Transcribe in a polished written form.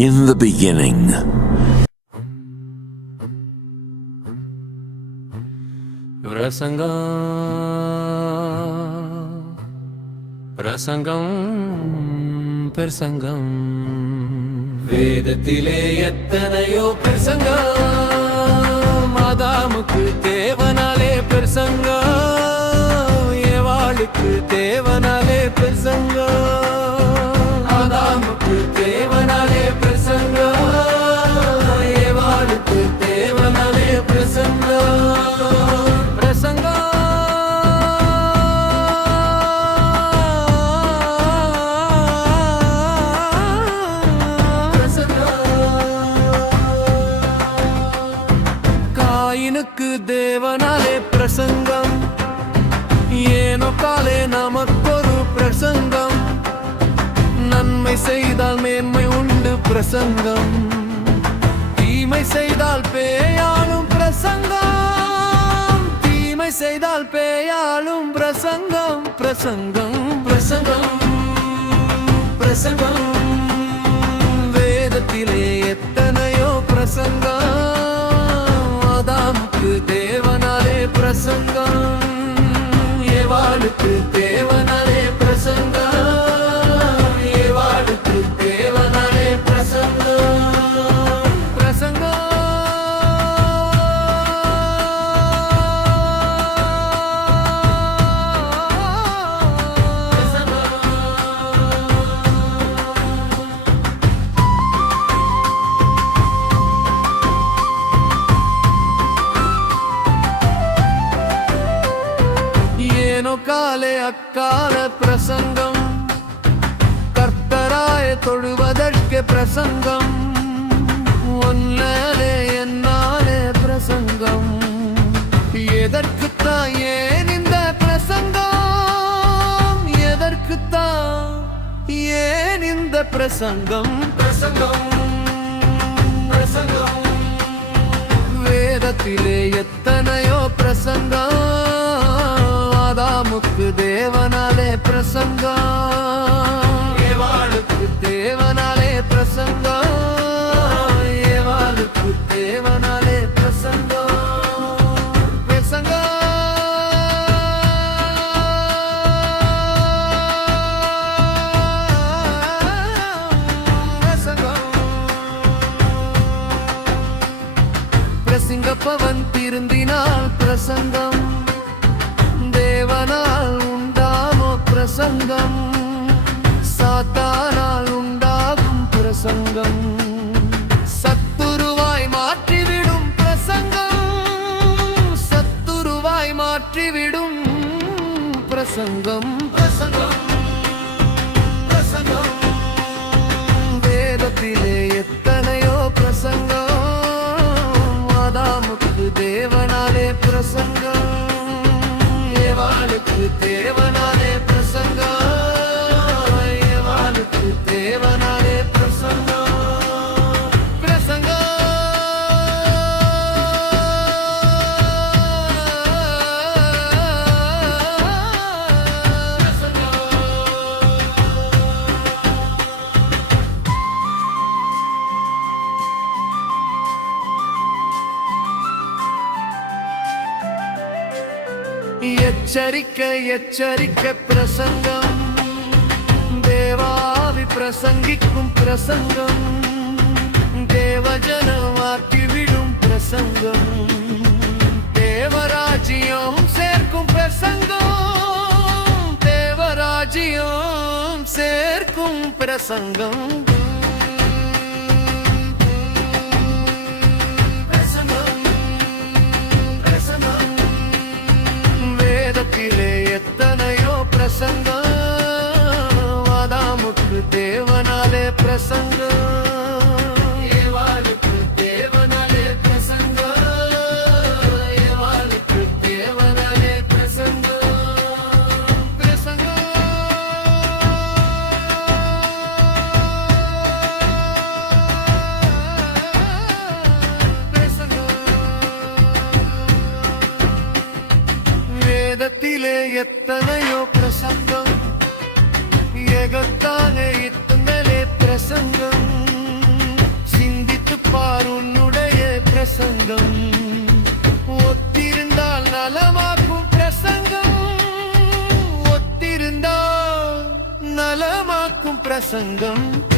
In the beginning. பிரசங்கம் பிரசங்கம் வேதத்திலே எத்தனையோ பிரசங்கம் ஆதாமுக்கு தேவனாலே பிரசங்கம் ஏவாளுக்கு தேவனாலே பிரசங்கம் ஆதாமுக்கு தேவனாலே பிரசங்கம் ஏவாளுக்கு தேவனாலே பிரசங்கம் தேவனாலே பிரசங்கம் ஏனோக்காலே நமக்கொரு பிரசங்கம் நன்மை செய்தால் மேன்மை உண்டு பிரசங்கம் தீமை செய்தால் பேயாளும் பிரசங்கம் தீமை செய்தால் பேயாளும் பிரசங்கம் பிரசங்கம் பிரசங்கம் பிரசங்கம் வேதத்திலே எத்தனையோ பிரசங்கம் தேவனாலே பிரசங்கம் ஏவாளுக்கு தேவனாலே பிரசங்கம் ஏவாளுக்கு தேவனாலே பிரசங்கம் பிரசங்கம் காலே அக்கால பிரசங்கம் கர்த்தராய தொழுவதற்கு பிரசங்கம் ஒன்னாலே என்னாலே பிரசங்கம் எதற்குத்தான் ஏன் இந்த பிரசங்கம் எதற்குத்தான் ஏன் இந்த பிரசங்கம் பிரசங்கம் பிரசங்கம் வேதத்திலே எத்தனையோ பிரசங்கம் ஆதாமுக்கு தேவனாலே பிரசங்கம் ஏவாளுக்கு தேவனாலே பிரசங்கம் ஏவாளுக்கு தேவனாலே பிரசங்கம் பிரசங்கம் பிரசங்கப்பவன் திருந்தினால் பிரசங்கம் தேவனால் உண்டாமோ பிரசங்கம் சாத்தானால் உண்டாகும் பிரசங்கம் சத்துருவாய் மாற்றிவிடும் பிரசங்கம் சத்துருவாய் மாற்றிவிடும் பிரசங்கம் பிரசங்கம் பிரசங்கம் வேதத்திலே எத்தனையோ பிரசங்கம் ஆதாமுக்கு தேவனாலே பிரசங்கம் ஏவாளுக்கு தேவனாலே பிரசங்கம் ஏவாளுக்கு தேவனாலே பிரசங்கம் பிரசங்கம் எச்சரிக்கை எச்சரிக்கை பிரசங்கம் தேவாவி பிரசங்கிக்கும் பிரசங்கம் தேவஜனமாக்கிவிடும் பிரசங்கம் தேவராஜ்யம் சேர்க்கும் பிரசங்கம் தேவராஜ்யம் சேர்க்கும் பிரசங்கம் எத்தனையோ பிரசங்கம் ஆதாமுக்கு தேவனாலே பிரசங்கம் ஏவாளுக்கு தேவனாலே பிரசங்கம் ஏவாளுக்கு தேவனாலே பிரசங்கம் பிரசங்கம் வேதத்திலே எத்தனையோ பிரசங்கம் ஏகத்தானே இத்தனை பிரசங்கம் பிரசங்கம்